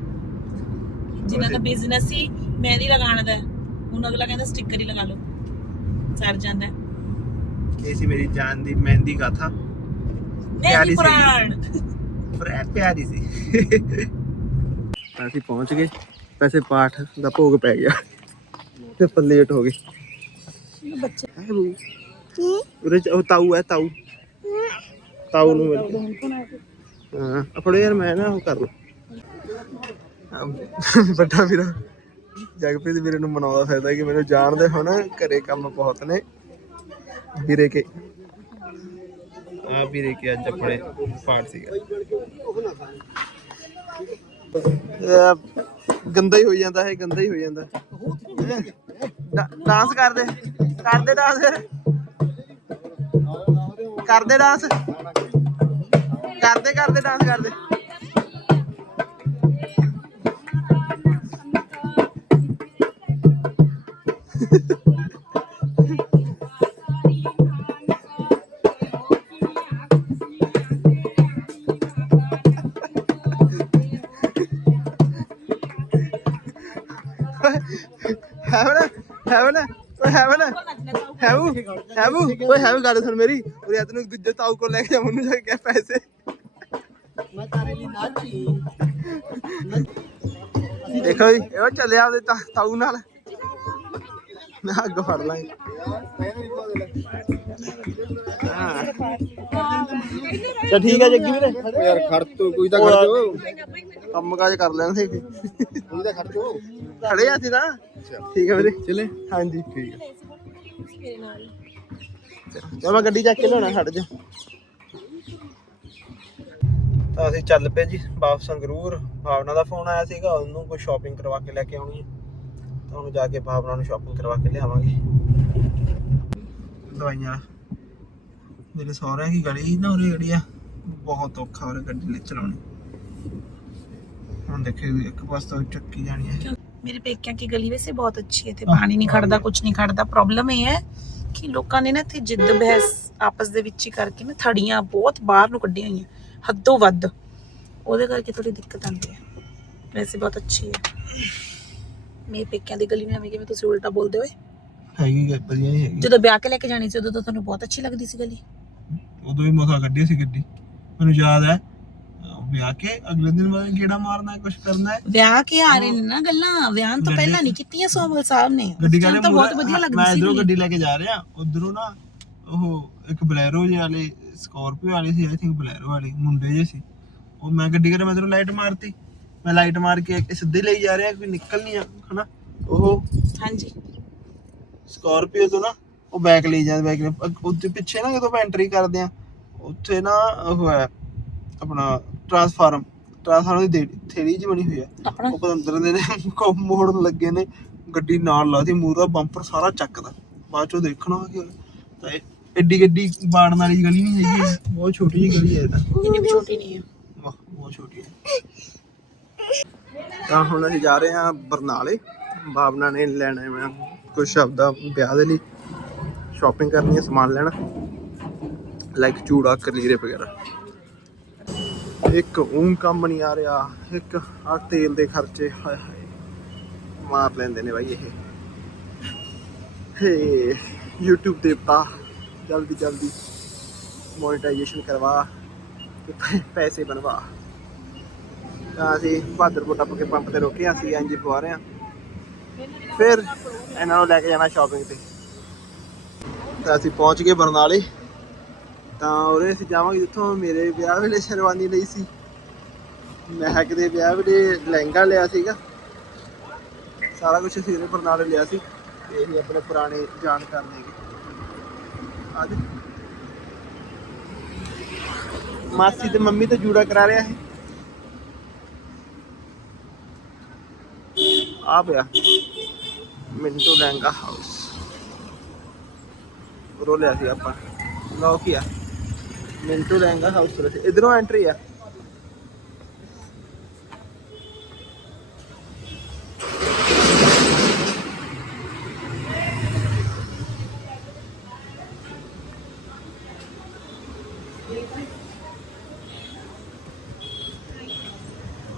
ਜਿਨ੍ਹਾਂ ਦਾ ਬਿਜ਼ਨਸ ਹੀ ਮਹਿੰਦੀ ਲਗਾਉਣ ਦਾ। ਹੁਣ ਅਗਲਾ ਕਹਿੰਦਾ ਸਟicker ਹੀ ਲਗਾ ਲਓ। ਸਰ ਜਾਂਦਾ ਹੈ। ਇਹ ਸੀ ਮੇਰੀ ਜਾਨ ਦੀ ਮਹਿੰਦੀ ਗਾਥਾ। ਸੀਗੀ। ਪੁਰਾਣ। ਇਹ ਪਿਆਰੀ ਸੀ। ਅਸੀਂ ਪਹੁੰਚ ਗਏ। ਵੈਸੇ ਪਾਠ ਦਾ ਭੋਗ ਪੈ ਗਿਆ। ਤੇ ਪਰ ਲੇਟ ਹੋ ਗਏ। ਬੱਚੇ ਹੈ ਬੂ ਉਰੇ ਚ- ਉਹ ਤਾਊ ਹੈ ਤਾਊ। ਤਾਊ ਨੂੰ ਮਿਲ ਕੇ। ਹਾਂ ਆ ਫੜੋ ਯਾਰ ਮੈਂ ਨਾ ਉਹ ਕਰ ਲਾਂ ਵੱਡਾ ਵੀਰਾ। ਜਗਪ੍ਰੀਤ ਵੀਰੇ ਨੂੰ ਮਨਾਉਂਦਾ ਫਿਰਦਾ ਕਿ ਮੈਨੂੰ ਜਾਣਦੇ ਹੁਣ ਘਰੇ ਕੰਮ ਬਹੁਤ ਨੇ। ਵੀਰੇ ਕੇ ਆ ਵੀਰੇ ਕੇ ਅੱਜ ਆਪਣੇ ਪਾਠ ਸੀਗਾ। ਇਹ ਗੰਦਾ ਹੀ ਹੋ ਜਾਂਦਾ ਹੈ ਗੰਦਾ ਹੀ ਹੋ ਜਾਂਦਾ। ਡਾਂਸ ਕਰਦੇ। ਕਰਦੇ ਡਾਂਸ ਫਿਰ। ਕਰਦੇ ਡਾਂਸ। ਕਰਦੇ ਕਰਦੇ ਡਾਂਸ ਕਰਦੇ। ਹੈਵਨ ਹੈਵਨ ਹੈਵੂ ਹੈਵੂ ਓਏ ਹੈਵੂ ਗੱਲ ਸੁਣ ਮੇਰੀ। ਉਰੇ ਤੈਨੂੰ ਇੱਕ ਦੂਜੇ ਤਾਊ ਕੋਲ ਲੈ ਕੇ ਜਾ ਮੈਨੂੰ ਜਾ ਕੇ ਪੈਸੇ। ਦੇਖੋ ਜੀ ਇਹ ਚੱਲਿਆ ਉਹਦੇ ਤਾਊ ਨਾਲ। ਮੈਂ ਅੱਗ ਫੜ ਲਾਂਗੇ ਹਾਂ। ਚਲ ਠੀਕ ਹੈ ਜੱਗੀ ਵੀਰੇ। ਯਾਰ ਖੜ ਤੋ ਕੋਈ ਤਾਂ ਖੜ ਜੋ ਕੰਮ ਕਾਜ ਕਰ ਲੈਣ ਸੀ ਕੋਈ ਤਾਂ ਖੜ ਜੋ ਖੜੇ ਆ ਸੀ ਨਾ ਠੀਕ ਹੈ ਵੀਰੇ। ਚਲੇ। ਹਾਂਜੀ। ਠੀਕ ਹੈ ਚਲ ਮੈਂ ਗੱਡੀ ਚੱਕ ਕੇ ਲਿਆਉਣਾ ਖੜ ਜਾ। ਤਾਂ ਅਸੀਂ ਚੱਲ ਪਏ ਜੀ ਵਾਪਸ ਸੰਗਰੂਰ। ਭਾਵਨਾ ਦਾ ਫੋਨ ਆਇਆ ਸੀਗਾ ਉਹਨੂੰ ਕੋਈ ਸ਼ਾਪਿੰਗ ਕਰਵਾ ਕੇ ਲੈ ਕੇ ਆਉਣੀ ਹੈ ਤਾਂ ਉਹਨੂੰ ਜਾ ਕੇ ਭਾਵਨਾ ਨੂੰ ਸ਼ਾਪਿੰਗ ਕਰਵਾ ਕੇ ਲਿਆਵਾਂਗੇ। ਦਵਾਈਆਂ। ਮੇਰੇ ਸਹੁਰਿਆਂ ਦੀ ਗਲੀ ਨਾ ਉਰੇ ਜਿਹੜੀ ਆ ਬਹੁਤ ਔਖਾ ਉਰੇ ਗੱਡੀ ਲੈ ਚਲਾਉਣੀ। ਹੁਣ ਦੇਖੇ ਇੱਕ ਪਾਸੇ ਤੋਂ ਚੱਕੀ ਜਾਣੀ ਹੈ। ਮੇਰੇ ਪੇਕਿਆਂ ਦੀ ਗਲੀ ਵੈਸੇ ਬਹੁਤ ਅੱਛੀ ਹੈ ਤੇ ਪਾਣੀ ਨਹੀਂ ਖੜਦਾ ਕੁਝ ਨਹੀਂ ਖੜਦਾ। ਪ੍ਰੋਬਲਮ ਇਹ ਹੈ ਕਿ ਲੋਕਾਂ ਨੇ ਨਾ ਇੱਥੇ ਜਿੱਦ ਬਹਿਸ ਆਪਸ ਦੇ ਵਿੱਚ ਹੀ ਕਰਕੇ ਨਾ ਥੜੀਆਂ ਬਹੁਤ ਬਾਹਰ ਨੂੰ ਕੱਢੀਆਂ ਹੋਈਆਂ ਹੱਦੋਂ ਵੱਧ। ਉਹਦੇ ਕਰਕੇ ਥੋੜੀ ਦਿੱਕਤ ਆਉਂਦੀ ਹੈ। ਵੈਸੇ ਬਹੁਤ ਅੱਛੀ ਹੈ। ਮੇਰੇ ਪੇਕਿਆਂ ਦੀ ਗਲੀ ਮੈਂ ਐਵੇਂ ਕਿਵੇਂ ਤੁਸੀਂ ਉਲਟਾ ਬੋਲਦੇ ਹੋਏ? ਹੈਗੀ ਗੱਲ ਨਹੀਂ ਹੈਗੀ। ਜਦੋਂ ਵਿਆਹ ਕੇ ਲੈ ਕੇ ਜਾਣੀ ਸੀ ਉਦੋਂ ਤੁਹਾਨੂੰ ਬਹੁਤ ਅੱਛੀ ਲੱਗਦੀ ਸੀ ਗਲੀ। ਉਦੋਂ ਵੀ ਮੋਸਾ ਕੱਢੀ ਸੀ ਗੱਡੀ। ਮੈਨੂੰ ਯਾਦ ਹੈ ਵਿਆਹ ਕੇ ਅਗਲੇ ਦਿਨ ਮੈਂ ਗੇੜਾ ਮਾਰਨਾ ਹੈ ਕੁਝ ਕਰਨਾ ਹੈ? ਵਿਆਹ ਕੇ ਆ ਰਹੇ ਨੇ ਨਾ ਗੱਲਾਂ ਵਿਆਹ ਤੋਂ ਪਹਿਲਾਂ ਨਹੀਂ ਕੀਤੀਆਂ ਸੋਮਲ ਸਾਹਿਬ ਨੇ। ਗੱਡੀ ਕਹਿੰਦੇ ਤਾਂ ਬਹੁਤ ਵਧੀਆ ਮੈਂ ਲੱਗਦੀ ਸੀ ਇਧਰੋਂ ਗਲੀ। ਗੱਡੀ ਲੈ ਕੇ ਜਾ ਰਿਹਾ ਉਧਰੋਂ ਨਾ ਉਹ ਇੱਕ ਬਲੈਰੋ ਜਿਹੇ ਵਾਲੇ ਸਕਾਰਪੀਓ ਵਾਲੇ ਸੀ ਆਈ ਥਿੰਕ ਬਲੈਰੋ ਵਾਲੇ ਮੁੰਡੇ ਜੇ ਸੀ। ਉਹ ਮੈਂ ਗੱਡੀ ਕਰ ਮੈਂ ਇਧਰੋਂ ਲਾਈਟ ਮਾਰਤੀ। ਮੈਂ ਲਾਈਟ ਮਾਰ ਕੇ ਸਿੱਧੇ ਲਈ ਜਾ ਰਿਹਾ ਕੋਈ ਨਿਕਲ ਨਹੀਂ ਆ ਹਨਾ? ਉਹ ਹਾਂਜੀ। ਸਕਾਰਪੀਓ ਤੋਂ ਨਾ ਉਹ ਬੈਕ ਲਈ ਜਾਂਦੇ ਬੈਕ ਉੱਤੇ ਪਿੱਛੇ ਨਾ ਜਦੋਂ ਐਂਟਰੀ ਕਰਦੇ ਆ ਉੱਥੇ ਨਾ ਉਹ ਹੈ ਆਪਣਾ ਟਰਾਂਸਫਾਰਮ ਟਰਾਂਸਫਾਰਮ ਦੀ ਥੇਰੀ ਜਿਹੀ ਬਣੀ ਹੋਈ ਆਪਣਾ? ਉਹ ਪਤੰਦਰ ਦੇ ਨੇ ਕੋ ਮੋੜਨ ਲੱਗੇ ਨੇ ਗੱਡੀ ਨਾਲ ਲਾਦੀ ਮੂਹਰਾ ਬੰਪਰ ਸਾਰਾ ਚੱਕਦਾ। ਬਾਅਦ ਚੋਂ ਦੇਖਣਾ ਕਿ ਤਾਂ ਐਡੀ ਗੱਡੀ ਬਾੜਨ ਵਾਲੀ ਗਲੀ ਨਹੀਂ ਹੈਗੀ। ਬਹੁਤ ਛੋਟੀ ਜਿਹੀ ਗਲੀ ਹੈ ਇਹ ਤਾਂ। ਇੰਨੀ ਵੀ ਛੋਟੀ ਨਹੀਂ ਹੈ। ਵਾਹ ਬਹੁਤ ਛੋਟੀ ਹੈ। ਤਾਂ ਹੁਣ ਅਸੀਂ ਜਾ ਰਹੇ ਹਾਂ ਬਰਨਾਲੇ। ਭਾਵਨਾ ਨੇ ਲੈਣਾ ਮੈਂ ਕੁਝ ਸ਼ਬਦਾ ਵਿਆਹ ਦੇ ਲਈ। ਸ਼ਾਪਿੰਗ ਕਰਨੀ ਹੈ ਸਮਾਨ ਲੈਣਾ। ਲਾਈਕ ਚੂੜਾ ਕਲੀਰੇ ਵਗੈਰਾ। ਇੱਕ ਊਂ ਕੰਮ ਨਹੀਂ ਆ ਰਿਹਾ, ਇੱਕ ਆ ਤੇਲ ਦੇ ਖਰਚੇ, ਹਾਏ ਹਾਏ। ਮਾਰ ਲੈਂਦੇ ਨੇ ਬਾਈ ਇਹ। ਹੇ, YouTube ਦੇਵਤਾ, ਜਲਦੀ ਜਲਦੀ ਮੋਨੇਟਾਈਜੇਸ਼ਨ ਕਰਵਾ ਤੇ ਪੈਸੇ ਬਣਵਾ। ਤਾਂ ਅਸੀਂ ਬਹਾਦਰਪੁਰ ਟੱਪ ਕੇ ਪੰਪ ਤੇ ਰੋਕੇ ਅਸੀਂ ਇੰਜ ਹੀ ਪਵਾ ਰਹੇ ਹਾਂ। ਫਿਰ ਇਹਨਾਂ ਨੂੰ ਲੈ ਕੇ ਜਾਣਾ ਸ਼ਾਪਿੰਗ ਤੇ। ਤਾਂ ਅਸੀਂ ਪਹੁੰਚ ਗਏ ਬਰਨਾਲੇ। ਤਾਂ ਉਰੇ ਅਸੀਂ ਜਾਵਾਂਗੇ ਜਿੱਥੋਂ ਮੇਰੇ ਵਿਆਹ ਵੇਲੇ ਸ਼ਰਵਾਨੀ ਲਈ ਸੀ। ਮਹਿਕ ਦੇ ਵਿਆਹ ਵੇਲੇ ਲਹਿੰਗਾ ਲਿਆ ਸੀਗਾ। ਸਾਰਾ ਕੁਝ ਅਸੀਂ ਉਰੇ ਬਰਨਾਲੇ ਲਿਆ ਸੀ। ਤੇ ਇਹ ਆਪਣੇ ਪੁਰਾਣੇ ਜਾਣਕਾਰ ਨੇਗੇ ਅੱਜ ਮਾਸੀ ਤੇ ਮੰਮੀ ਤੋਂ ਜੂੜਾ ਕਰਾ ਰਿਹਾ ਹੈ ਆ ਪਿਆ। ਮਿੰਟੂ ਲਹਿੰਗਾ ਹਾਊਸ ਰੋ ਲਿਆ ਸੀ ਆਪਾਂ। ਲਓ ਕੀ ਆ। ਮਿੰਟੂ ਲਹਿੰਗਾ ਹਾਊਸ ਤੋਂ ਸੀ। ਇਧਰੋਂ ਐਂਟਰੀ ਆ।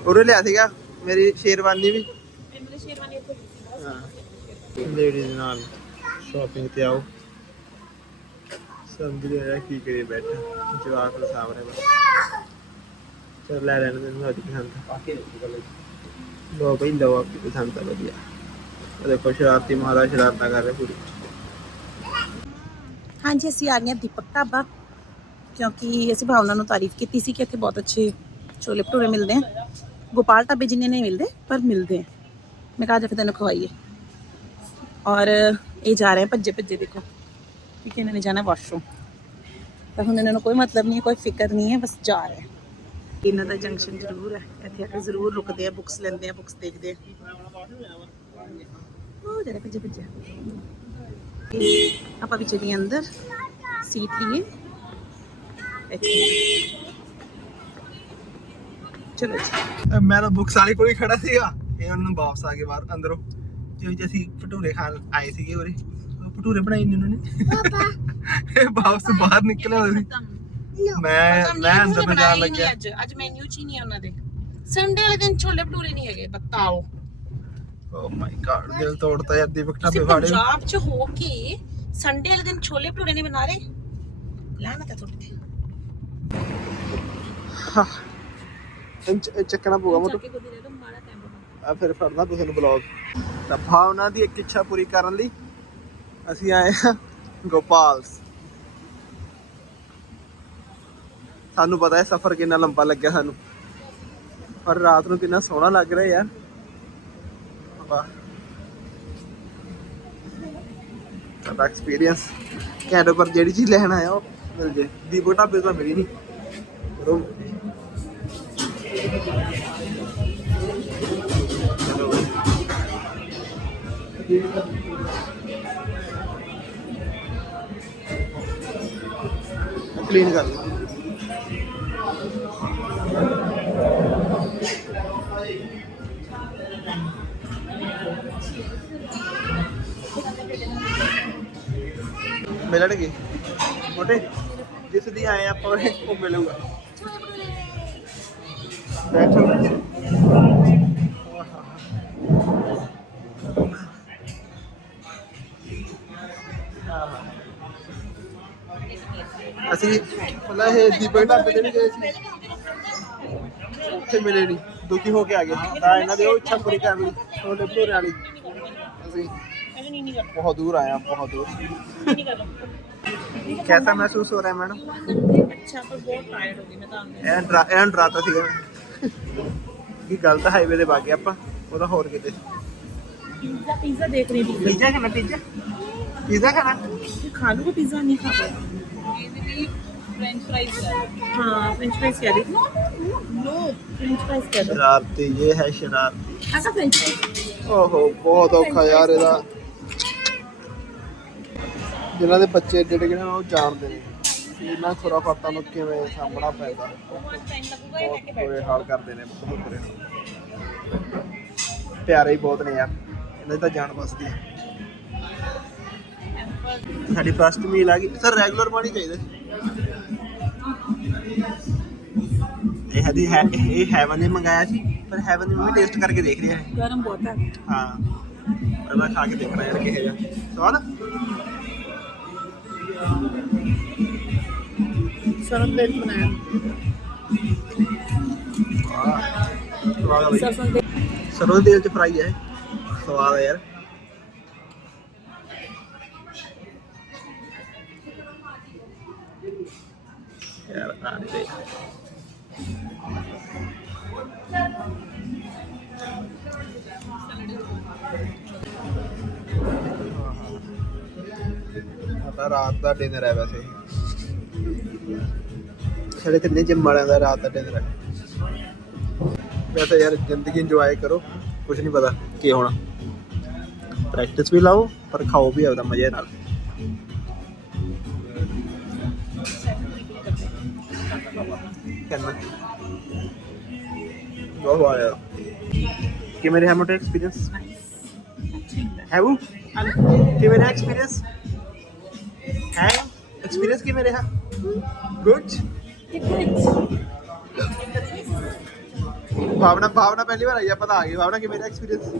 ਉਰੇ ਲਿਆ ਸੀਗਾ ਮੇਰੀ ਸ਼ੇਰਵਾਨੀ ਵੀ। ਹਾਂ। ਲੇਡੀਜ਼ ਨਾਲ ਸ਼ਾਪਿੰਗ ਤੇ ਆਓ। ਸਮਝ ਨਹੀਂ ਆਇਆ ਕੀ ਕਰੀਏ ਬੈਠਾ। ਜਵਾਕ ਦੇ ਸਾਹਮਣੇ ਬਸ ਚਲ ਲੈ ਲੈਣ ਮੈਨੂੰ ਅੱਜ ਪਸੰਦ ਲੋ ਬਈ ਲੋ ਆਪਕੀ ਪਸੰਦ ਤਾਂ ਵਧੀਆ। ਉਹ ਦੇਖੋ ਸ਼ਰਾਰਤੀ ਮਹਾਰਾਜ ਸ਼ਰਾਰਤਾਂ ਕਰ ਰਹੇ ਪੂਰੀ। ਹਾਂਜੀ ਅਸੀਂ ਆ ਗਏ ਹਾਂ ਦੀਪਕ ਢਾਬਾ ਕਿਉਂਕਿ ਅਸੀਂ ਭਾਵਨਾ ਨੂੰ ਤਾਰੀਫ ਕੀਤੀ ਸੀ ਕਿ ਇੱਥੇ ਬਹੁਤ ਅੱਛੇ ਛੋਲੇ ਭਟੂਰੇ ਮਿਲਦੇ ਆ। ਗੋਪਾਲ ਢਾਬੇ ਜਿੰਨੇ ਨਹੀਂ ਮਿਲਦੇ ਪਰ ਮਿਲਦੇ ਆ। ਮੈਂ ਕਹਾ ਜਾ ਫਿਰ ਤੈਨੂੰ ਖਵਾਈਏ। ਔਰ ਇਹ ਜਾ ਰਹੇ ਭੱਜੇ ਭੱਜੇ ਦੇਖੋ। ਕਿਉਂਕਿ ਇਹਨਾਂ ਨੇ ਜਾਣਾ ਵਾਸ਼ਰੂਮ ਤਾਂ ਹੁਣ ਇਹਨਾਂ ਨੂੰ ਕੋਈ ਮਤਲਬ ਨਹੀਂ ਹੈ ਕੋਈ ਫਿਕਰ ਨਹੀਂ ਹੈ ਬਸ ਜਾ ਰਹੇ ਇਹਨਾਂ ਦਾ ਜੰਕਸ਼ਨ ਜ਼ਰੂਰ ਹੈ ਇੱਥੇ ਆ ਕੇ ਜ਼ਰੂਰ ਰੁਕਦੇ ਆ ਬੁੱਕਸ ਲੈਂਦੇ ਆ ਬੁੱਕਸ ਦੇਖਦੇ ਆ ਉਹ ਆਪਾਂ ਵੀ ਚਲੀ ਅੰਦਰ ਸੀਟ ਲਈਏ ਚਲੋ ਜੀ ਮੈਂ ਤਾਂ ਬੁੱਕਸ ਵਾਲੇ ਕੋਲ ਹੀ ਖੜਾ ਸੀਗਾ ਇਹ ਉਹਨਾਂ ਨੂੰ ਵਾਪਸ ਆ ਕੇ ਬਾਹਰ ਅੰਦਰੋਂ ਜਿਵੇਂ ਜੇ ਅਸੀਂ ਭਟੂਰੇ ਖਾਣ ਆਏ ਸੀਗੇ ਉਰੇ ਭਟੂਰੇ ਬਣਾਈ ਨੇ ਉਹਨਾਂ ਨੇ। ਇਹ ਵਾਪਸ ਬਾਹਰ ਨਿਕਲੇ ਹੋਏ ਸੀ। ਮੈਂ ਮੈਂ ਅੰਦਰ ਨੂੰ ਜਾਣ ਲੱਗਿਆ। ਅੱਜ। ਅੱਜ ਮੈਨੂ ਚ ਹੀ ਨਹੀਂ ਉਹਨਾਂ ਦੇ। ਸੰਡੇ ਵਾਲੇ ਦਿਨ ਛੋਲੇ ਭਟੂਰੇ ਨਹੀਂ ਹੈਗੇ ਬਤਾਓ ਓ ਮਾਈ ਗॉड ਦਿਲ ਤੋੜਤਾ ਯਾਰ ਦੀਪਕ ਢਾਬੇ ਵਾਲੇ ਪੰਜਾਬ ਚ ਹੋ ਕੇ ਸੰਡੇ ਵਾਲੇ ਦਿਨ ਛੋਲੇ ਭਟੂਰੇ ਨਹੀਂ ਬਣਾ ਰਹੇ? ਲਾਨਤ ਹੈ ਤੁਹਾਡੇ ਤੇ। ਚੱਕਣਾ ਪਊਗਾ ਮੋਟੋ। ਆ ਫਿਰ ਫੜਨਾ ਤੁਸੀਂ ਨੂੰ ਬਲੌਗ ਤਾਂ ਭਾਵਨਾ ਦੀ ਇੱਕ ਇੱਛਾ ਪੂਰੀ ਕਰਨ ਲਈ ਅਸੀਂ ਆਏ ਹਾਂ ਗੋਪਾਲਸ। ਸਾਨੂੰ ਪਤਾ ਹੈ ਸਫ਼ਰ ਕਿੰਨਾ ਲੰਬਾ ਲੱਗਿਆ ਸਾਨੂੰ। ਪਰ ਰਾਤ ਨੂੰ ਕਿੰਨਾ ਸੋਹਣਾ ਲੱਗ ਰਿਹਾ ਯਾਰ। ਵਾਹ। ਸਾਡਾ ਐਕਸਪੀਰੀਅੰਸ ਕੈਂਡੋ ਪਰ ਜਿਹੜੀ ਚੀਜ਼ ਲੈਣ ਆਇਆ ਉਹ ਮਿਲ ਜੇ। ਦੀਪੋ ਢਾਬੇ ਤੋਂ ਮਿਲੀ ਨਹੀਂ ਰੋ ਚਲੋ। ਬਈ। ਕਲੀਨ ਕਰ ਲਓ ਮਿਲਣਗੇ ਮੋਟੇ ਜਿਸ ਦੀ ਆਏ ਆਪਾਂ ਉਰੇ, ਉਹ ਅਸੀਂ ਪਹਿਲਾਂ ਇਹ ਦੀਪਕ ਢਾਬੇ ਤੇ ਵੀ ਗਏ ਸੀ ਉੱਥੇ ਮਿਲੇ ਨਹੀਂ ਦੁਖੀ ਹੋ ਕੇ ਆ ਗਏ ਤਾਂ ਇਹਨਾਂ ਦੇ ਉਹ ਇੱਛਾ ਪੂਰੀ ਕਰ ਲਈ ਛੋਲੇ ਭਟੂਰੇ ਵਾਲੀ ਅਸੀਂ बहुत दूर आए आप बहुत दूर कैसा महसूस हो रहा है मैडम ਅੱਛਾ ਪਰ ਬਹੁਤ ਟਾਇਰਡ ਹੋ ਗਈ ਮੈਂ ਤਾਂ ਐਨ ਡਰਾ ਐਨ ਡਰਾਤਾ ਸੀਗਾ ਕਿ ਗਲਤ ਹਾਈਵੇ ਤੇ ਵਗ ਗਏ ਆਪਾਂ ਉਹਦਾ ਹੋਰ ਕਿਤੇ ਪੀਜ਼ਾ ਪੀਜ਼ਾ ਦੇਖ ਰਹੀ ਪੀਜ਼ਾ ਪੀਜ਼ਾ ਖਾਣਾ ਪੀਜ਼ਾ ਪੀਜ਼ਾ ਖਾਣਾ ਖਾ ਲੂਗਾ ਪੀਜ਼ਾ ਨਹੀਂ ਖਾ ਪਾਇਆ ਇਹਦੇ ਲਈ ਫ੍ਰੈਂਚ ਫ੍ਰਾਈਜ਼ ਹਾਂ। ਫ੍ਰੈਂਚ ਫ੍ਰਾਈਜ਼ ਕਹਿ ਰਹੀ। ਨੋ ਫ੍ਰੈਂਚ ਫ੍ਰਾਈਜ਼ ਕਹਿ ਦੋ। ਸ਼ਰਾਰਤੀ ਇਹ ਹੈ ਸ਼ਰਾਰਤੀ। ਆਸਾ ਫ੍ਰੈਂਚ ਫ੍ਰਾਈਜ਼ ਓਹੋ ਬਹੁਤ ਔਖਾ ਯਾਰ ਇਹਦਾ। ਜਿਨ੍ਹਾਂ ਦੇ। ਬੱਚੇ ਜਿਹੜੇ ਜਿਹੜੇ ਉਹ ਜਾਣਦੇ ਨੇ। ਕਿ ਇਹਨਾਂ ਖੁਰਾਫਾਤਾਂ ਨੂੰ ਕਿਵੇਂ ਸਾਹਮਣਾ ਪੈਂਦਾ। ਬਹੁਤ ਟਾਈਮ ਲੱਗੂਗਾ ਇਹ ਲੈ ਕੇ ਬਹੁਤ ਬੁਰੇ ਹਾਲ ਕਰਦੇ ਨੇ ਬਹੁਤ ਬੁਰੇ ਹਾਲ। ਪਿਆਰੇ ਹੀ ਬਹੁਤ ਨੇ ਯਾਰ। ਇਹਨਾਂ ਦੀ ਤਾਂ ਜਾਨ ਬਸਦੀ ਹੈ ਸਾਡੀ ਫਸਟ ਮੀਲ ਆ ਗਈ। ਸਰ ਰੈਗੂਲਰ ਪਾਣੀ ਚਾਹੀਦਾ ਸੀ। ਇਹ ਹਦੀ ਹੈ ਇਹ ਹੈਵਨ ਨੇ ਮੰਗਾਇਆ ਸੀ ਪਰ ਹੈਵਨ ਨੇ ਵੀ ਟੇਸਟ ਕਰਕੇ ਦੇਖ ਰਿਹਾ ਹੈ। ਗਰਮ ਬਹੁਤ ਹੈ। ਹਾਂ। ਪਰ ਮੈਂ ਖਾ ਕੇ ਦੇਖਣਾ ਯਾਰ ਕਿਹੋ ਜਿਹਾ। ਸਵਾਦ? ਸਰੋਂ ਦੇ ਬਣਾਇਆ। ਵਾਹ। ਸਵਾਦ ਆ ਬਈ। ਸਰਸੋਂ ਦੇ ਸਰੋਂ ਦੇ ਤੇਲ ਚ ਫਰਾਈ ਹੈ। ਸਵਾਦ ਹੈ ਯਾਰ। ਯਾਰ ਦੇ ਤਾਂ ਰਾਤ ਦਾ ਡਿਨਰ ਹੈ ਵੈਸੇ। ਸਾਡੇ ਤਿੰਨੇ ਜਿੰਮ ਵਾਲਿਆਂ ਦਾ ਰਾਤ ਦਾ ਡਿਨਰ ਹੈ। ਵੈਸੇ ਯਾਰ ਜ਼ਿੰਦਗੀ ਇੰਜੋਏ ਕਰੋ ਕੁਝ ਨਹੀਂ ਪਤਾ ਕੀ ਹੋਣਾ। ਪ੍ਰੈਕਟਿਸ ਵੀ ਲਾਓ, ਪਰ ਖਾਓ ਵੀ ਆਪਦਾ ਮਜ਼ੇ ਨਾਲ। ਕਰਨਾ ਬਹੁਤ ਆਇਆ ਕਿਵੇਂ ਰਿਹਾ ਮੋਟਾ ਐਕਸਪੀਰੀਅੰਸ ਹੈ ਉਹ ਕਿਵੇਂ ਰਿਹਾ ਐਕਸਪੀਰੀਅੰਸ ਹੈ ਐਕਸਪੀਰੀਅੰਸ ਕਿਵੇਂ ਰਿਹਾ ਗੁੱਡ ਭਾਵਨਾ ਭਾਵਨਾ ਪਹਿਲੀ ਵਾਰ ਆਈ ਆ ਪਤਾ ਆ ਗਈ ਭਾਵਨਾ ਕਿ ਮੇਰਾ ਐਕਸਪੀਰੀਅੰਸ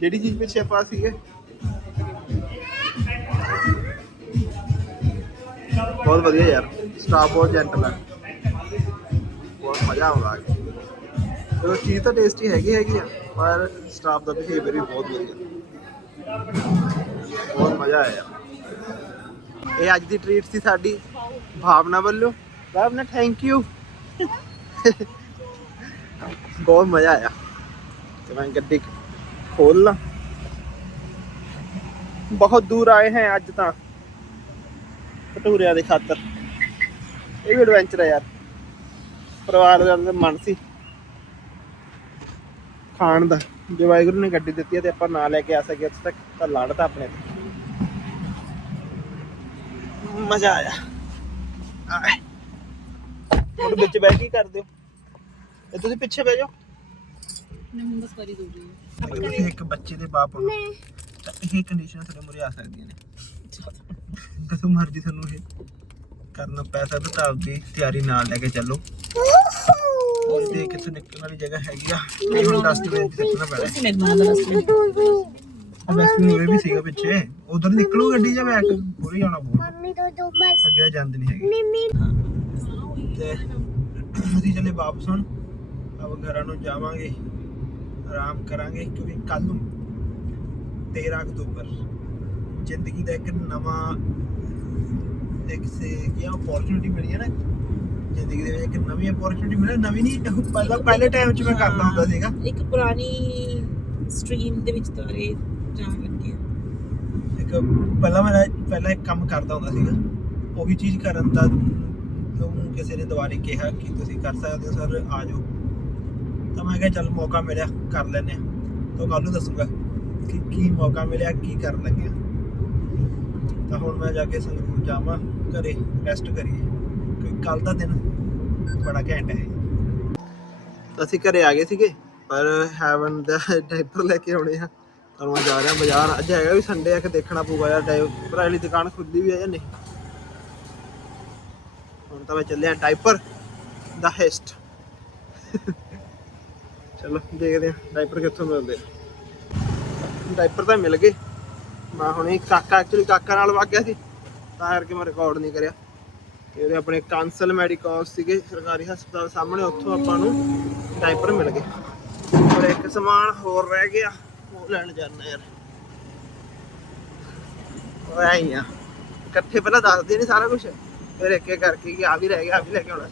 ਜਿਹੜੀ ਚੀਜ਼ ਪਿੱਛੇ ਆਪਾਂ ਸੀਗੇ ਬਹੁਤ ਵਧੀਆ ਯਾਰ ਸਟਾਫ ਬਹੁਤ ਜੈਂਟਲ ਹੈ ਬਹੁਤ ਮਜ਼ਾ ਆਉਂਦਾ ਆ ਕੇ ਚੀਜ਼ ਤਾਂ ਟੇਸਟੀ ਹੈਗੀ ਹੈਗੀ ਆ, ਪਰ ਸਟਾਫ ਦਾ ਬਿਹੇਵੀਅਰ ਵੀ ਬਹੁਤ ਵਧੀਆ। ਬਹੁਤ ਮਜ਼ਾ ਆਇਆ। ਇਹ ਅੱਜ ਦੀ ਟ੍ਰੀਟ ਸੀ ਸਾਡੀ ਭਾਵਨਾ ਵੱਲੋਂ। ਭਾਵਨਾ ਥੈਂਕ ਯੂ ਬਹੁਤ ਮਜ਼ਾ ਆਇਆ। ਤੇ ਮੈਂ ਗੱਡੀ ਖੋਲ ਲਾਂ ਬਹੁਤ ਦੂਰ ਆਏ हैं ਅੱਜ ਤਾਂ। ਭਟੂਰਿਆਂ ਦੇ ਖਾਤਰ। ਇਹ ਵੀ ਐਡਵੈਂਚਰ ਹੈ ਯਾਰ। ਪਰਿਵਾਰ ਦਾ ਮਨ ਸੀ। ਖਾਣ ਦਾ। ਜੇ ਵਾਹਿਗੁਰੂ ਨੇ ਗੱਡੀ ਦਿੱਤੀ ਹੈ ਤੇ ਆਪਾਂ ਨਾ ਲੈ ਕੇ ਆ ਸਕੇ ਉੱਥੇ ਤੱਕ ਤਾਂ ਲੜਦਾ ਆਪਣੇ ਤੇ। ਮਜ਼ਾ ਆਇਆ। ਹੁਣ ਵਿੱਚ ਬਹਿ ਕੇ ਕਰਦੇ ਹੋ। ਤੇ ਤੁਸੀਂ ਪਿੱਛੇ ਬਹਿ ਜਾਓ। ਨਹੀਂ ਬਸ ਦੂਗੀ ਅਗਰ ਤੁਸੀਂ ਇੱਕ ਬੱਚੇ ਦੇ ਬਾਪ ਤਾਂ ਇਹ ਕੰਡੀਸ਼ਨ ਤੁਹਾਡੇ ਮੁਰੇ ਆ ਸਕਦੀਆਂ ਨੇ। ਜਦੋਂ ਮਰਜ਼ੀ ਤੁਹਾਨੂੰ ਇਹ ਕਰਨਾ ਪੈ ਸਕਦਾ ਤਾਂ ਆਪਦੀ ਤਿਆਰੀ ਨਾਲ ਲੈ ਕੇ ਚੱਲੋ। ਹੋਰ ਦੇ ਕਿੱਥੇ ਨਿਕਲਣ ਵਾਲੀ ਜਗ੍ਹਾ ਹੈਗੀ ਆ। ਇਹ ਹੁਣ ਡਸਟਬਿਨ ਚ ਸਿੱਟਣਾ ਪੈਣਾ। ਤੁਸੀਂ ਮੈਨੂੰ ਆਦਾ ਰਸਤੇ ਡਸਟਬਿਨ ਉਰੇ ਵੀ ਸੀਗਾ ਪਿੱਛੇ। ਉਧਰ ਨਿਕਲੂ ਗੱਡੀ ਜਾਂ ਬੈਕ? ਪੂਰੀ ਜਾਣਾ ਪਊ ਅੱਗੇ ਤਾਂ ਜਾਂਦੇ ਨਹੀਂ ਹੈਗੇ। ਤੇ ਅਸੀਂ ਚੱਲੇ ਵਾਪਸ ਹੁਣ। ਅਬ ਘਰਾਂ ਨੂੰ ਜਾਵਾਂਗੇ। ਆਰਾਮ ਕਰਾਂਗੇ ਕਿਉਂਕਿ ਕੱਲ ਨੂੰ 13 ਅਕਤੂਬਰ ਜ਼ਿੰਦਗੀ ਦਾ ਇੱਕ ਨਵਾਂ ਇੱਕ ਸੇ ਕੀ ਓਪਰਚੁਨਿਟੀ ਮਿਲੀ ਹੈ ਨਾ ਜ਼ਿੰਦਗੀ ਦੇ ਵਿੱਚ ਇੱਕ ਨਵੀਂ ਓਪਰਚੁਨਿਟੀ ਮਿਲੀ ਨਵੀਂ ਨਹੀਂ ਪਹਿਲਾਂ ਪਹਿਲੇ ਟਾਈਮ 'ਚ ਮੈਂ ਕਰਦਾ ਹੁੰਦਾ ਸੀਗਾ। ਇੱਕ ਪੁਰਾਣੀ ਸਟ੍ਰੀਮ ਦੇ ਵਿੱਚ ਤਾਰੇ ਜਾਣ ਲੱਗੇ। ਇੱਕ ਪਹਿਲਾਂ ਮੈਂ ਪਹਿਲਾਂ ਇੱਕ ਕੰਮ ਕਰਦਾ ਹੁੰਦਾ ਸੀਗਾ। ਉਹੀ ਚੀਜ਼ ਕਰਨ ਦਾ ਨੂੰ ਕਿਸੇ ਨੇ ਦੁਬਾਰੇ ਕਿਹਾ ਕਿ ਤੁਸੀਂ ਕਰ ਸਕਦੇ ਹੋ ਸਰ ਆ ਜਾਓ। ਤਾਂ ਮੈਂ ਕਿਹਾ ਚੱਲ ਮੌਕਾ ਮਿਲਿਆ ਕਰ ਲੈਨੇ ਆ ਤਾਂ ਕੱਲ ਨੂੰ ਦੱਸੂਗਾ ਕਿ ਕੀ ਮੌਕਾ ਮਿਲਿਆ ਕੀ ਕਰਨ ਲੱਗਿਆ ਤਾਂ ਹੁਣ ਮੈਂ ਜਾ ਕੇ ਸੰਗਰੂਰ ਜਾਵਾਂ। ਘਰੇ ਰੈਸਟ ਕਰੀਏ, ਕਿਉਂਕਿ ਕੱਲ ਦਾ ਦਿਨ ਬੜਾ ਘੈਂਟ ਹੈ। ਅਸੀਂ ਘਰੇ ਆ ਗਏ ਸੀਗੇ, ਪਰ ਹੈਵਨ ਦਾ ਡਾਈਪਰ ਲੈ ਕੇ ਆਉਣੇ ਆ। ਤਾਂ ਮੈਂ ਜਾ ਰਿਹਾ ਬਾਜ਼ਾਰ। ਅੱਜ ਹੈਗਾ ਵੀ ਸੰਡੇ ਆ ਕਿ ਦੇਖਣਾ ਪਊਗਾ ਯਾਰ ਡਾਈਪਰ ਵਾਲੀ ਦੁਕਾਨ ਖੁੱਲੀ ਵੀ ਹੈ ਜਾਂ ਨਹੀਂ। ਹੁਣ ਤਾਂ ਮੈਂ ਚੱਲਿਆ ਡਾਈਪਰ ਦਾ ਹੈਸਟ ਚਲੋ, ਦੇਖਦੇ ਆ ਡਾਈਪਰ ਕਿੱਥੋਂ ਮਿਲਦੇ ਆ। ਡਾਈਪਰ ਤਾਂ ਮਿਲ ਗਏ। ਮੈਂ ਹੁਣੇ ਕਾਕਾ ਐਕਚੁਅਲੀ ਕਾਕਾ ਨਾਲ ਵਗ ਗਿਆ ਸੀ। ਤਾਂ ਕਰਕੇ ਮੈਂ ਰਿਕਾਰਡ ਨਹੀਂ ਕਰਿਆ। ਤੇ ਉਹਦੇ ਆਪਣੇ ਕਾਂਸਲ ਮੈਡੀਕਲ ਸੀਗੇ ਸਰਕਾਰੀ ਹਸਪਤਾਲ ਸਾਹਮਣੇ ਉੱਥੋਂ ਆਪਾਂ ਨੂੰ ਡਾਈਪਰ ਮਿਲ ਗਏ। ਔਰ ਇੱਕ ਸਮਾਨ ਹੋਰ ਰਹਿ ਗਿਆ ਉਹ ਲੈਣ ਜਾਣਾ ਯਾਰ। ਉਹ ਐਂ ਆ। ਇਕੱਠੇ ਪਹਿਲਾਂ ਦੱਸਦੇ ਨਹੀਂ ਸਾਰਾ ਕੁਝ ਫਿਰ ਇੱਕ ਇੱਕ ਕਰਕੇ ਕਿ ਆ ਵੀ ਰਹਿ ਗਿਆ ਆ ਵੀ ਲੈ ਕੇ ਆਉਣਾ।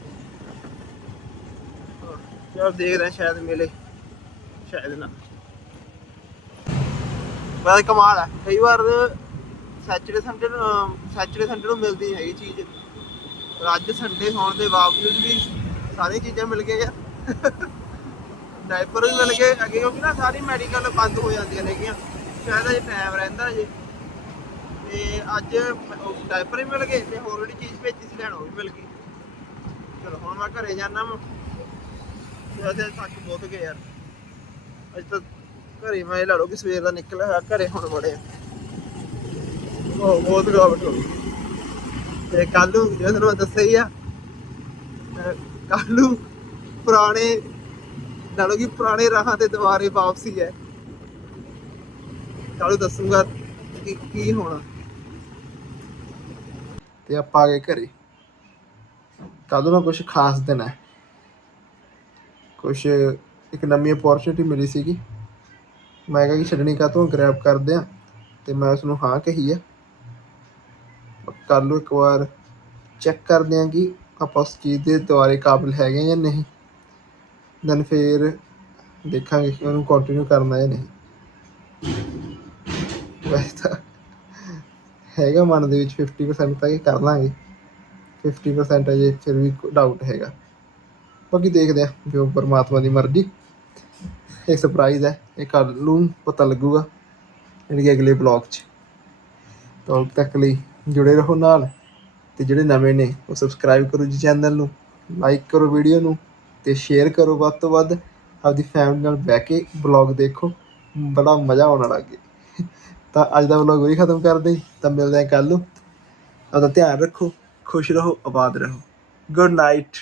ਹੋਰ, ਚਲੋ ਦੇਖਦੇ ਸ਼ਾਇਦ ਮਿਲੇ। ਸ਼ਾਇਦ ਨਾ। ਵੈਸੇ ਕਮਾਲ ਆ। ਕਈ ਵਾਰ ਸੈਚਰਡੇ ਸੰਡੇ ਨੂੰ ਸੈਚਰਡੇ ਸੰਡੇ ਨੂੰ ਮਿਲਦੀ ਹੈਗੀ ਚੀਜ਼। ਪਰ ਅੱਜ ਸੰਡੇ ਹੋਣ ਦੇ ਬਾਵਜੂਦ ਵੀ ਸਾਰੀਆਂ ਚੀਜ਼ਾਂ ਮਿਲ ਗਈਆਂ। ਯਾਰ ਡਾਈਪਰ ਵੀ ਮਿਲ ਗਏ ਅੱਗੇ, ਕਿਉਂਕਿ ਨਾ ਸਾਰੀ ਮੈਡੀਕਲ ਬੰਦ ਹੋ ਜਾਂਦੀਆਂ ਨੇਗੀਆਂ। ਸ਼ਾਇਦ ਅਜੇ ਟਾਈਮ ਰਹਿੰਦਾ ਅਜੇ। ਤੇ ਅੱਜ ਡਾਈਪਰ ਵੀ ਮਿਲ ਗਏ ਤੇ ਹੋਰ ਜਿਹੜੀ ਚੀਜ਼ ਭੇਜੀ ਸੀ ਲੈਣ, ਉਹ ਵੀ ਮਿਲ ਗਈ। ਚਲੋ, ਹੁਣ ਮੈਂ ਘਰੇ ਜਾਣਾ ਮੈਂ ਵੈਸੇ ਥੱਕ ਬਹੁਤ ਗਏ ਯਾਰ। ਅੱਜ ਤਾਂ ਘਰੇ ਮੈਂ ਇਹ ਲਓ ਕਿ ਸਵੇਰ ਦਾ ਨਿਕਲਿਆ ਹੋਇਆ, ਘਰੇ ਹੁਣ ਬੜੇ ਉਹ ਬਹੁਤ ਗਾਵਟ ਹੋ ਗਈ। ਤੇ ਕੱਲ ਨੂੰ ਜਿਵੇਂ ਤੁਹਾਨੂੰ ਮੈਂ ਦੱਸਿਆ ਹੀ ਆ ਕੱਲ ਨੂੰ ਪੁਰਾਣੇ, ਨਾਲੋਂ ਕਿ ਪੁਰਾਣੇ ਰਾਹਾਂ ਤੇ ਦੁਬਾਰੇ ਵਾਪਸੀ ਹੈ। ਕੱਲ ਦੱਸੂਗਾ ਕਿ ਕੀ ਹੋਣਾ। ਤੇ ਆਪਾਂ ਆ ਗਏ ਘਰੇ। ਕੱਲ ਨੂੰ ਕੁਝ ਖਾਸ ਦਿਨ ਹੈ। ਕੁਝ ਇੱਕ ਨਵੀਂ ਓਪਰਚੁਨਿਟੀ ਮਿਲੀ ਸੀਗੀ। ਮੈਂ ਕਿਹਾ ਕਿ ਛੱਡਣੀ ਕਾ ਤੋਂ ਗ੍ਰੈਬ ਕਰਦੇ ਆ ਤੇ ਮੈਂ ਉਸ ਨੂੰ ਹਾਂ ਕਹੀ ਆ। ਕੱਲ ਨੂੰ ਇੱਕ ਵਾਰ ਚੈੱਕ ਕਰਦੇ ਹਾਂ ਕਿ ਆਪਾਂ ਉਸ ਚੀਜ਼ ਦੇ ਦੁਆਰੇ ਕਾਬਿਲ ਹੈਗੇ ਜਾਂ ਨਹੀਂ। ਦੈਨ ਫਿਰ ਦੇਖਾਂਗੇ ਕਿ ਉਹਨੂੰ ਕੰਟੀਨਿਊ ਕਰਨਾ ਜਾਂ ਨਹੀਂ। ਵੈਸੇ ਤਾਂ ਹੈਗਾ ਮਨ ਦੇ ਵਿੱਚ 50% ਤਾਂ ਇਹ ਕਰ ਲਾਂਗੇ। 50% ਅਜੇ ਫਿਰ ਵੀ ਡਾਊਟ ਹੈਗਾ। ਬਾਕੀ ਦੇਖਦੇ ਆ ਜੋ ਪਰਮਾਤਮਾ ਦੀ ਮਰਜ਼ੀ। ਇਹ ਸਰਪ੍ਰਾਈਜ਼ ਹੈ, ਇਹ ਕੱਲ ਨੂੰ ਪਤਾ ਲੱਗੂਗਾ, ਜਿਹੜੀ ਕਿ ਅਗਲੇ ਬਲੌਗ 'ਚ। ਤਾਂ ਤੱਕ ਲਈ ਜੁੜੇ ਰਹੋ ਨਾਲ ਤੇ ਜਿਹੜੇ ਨਵੇਂ ਨੇ ਉਹ ਸਬਸਕ੍ਰਾਈਬ ਕਰੋ ਜੀ ਚੈਨਲ ਨੂੰ ਲਾਈਕ ਕਰੋ ਵੀਡੀਓ ਨੂੰ ਤੇ ਸ਼ੇਅਰ ਕਰੋ ਵੱਧ ਤੋਂ ਵੱਧ ਆਪਦੀ ਫੈਮਿਲੀ ਨਾਲ ਬਹਿ ਕੇ ਬਲੌਗ ਦੇਖੋ ਬੜਾ ਮਜ਼ਾ ਆਉਣ ਵਾਲਾ ਅੱਗੇ। ਤਾਂ ਅੱਜ ਦਾ ਵਲੌਗ ਉਹੀ ਖਤਮ ਕਰਦੇ ਤਾਂ ਮਿਲਦੇ ਹਾਂ ਕੱਲ ਨੂੰ। ਆਪਦਾ ਧਿਆਨ ਰੱਖੋ ਖੁਸ਼ ਰਹੋ ਆਬਾਦ ਰਹੋ। Good night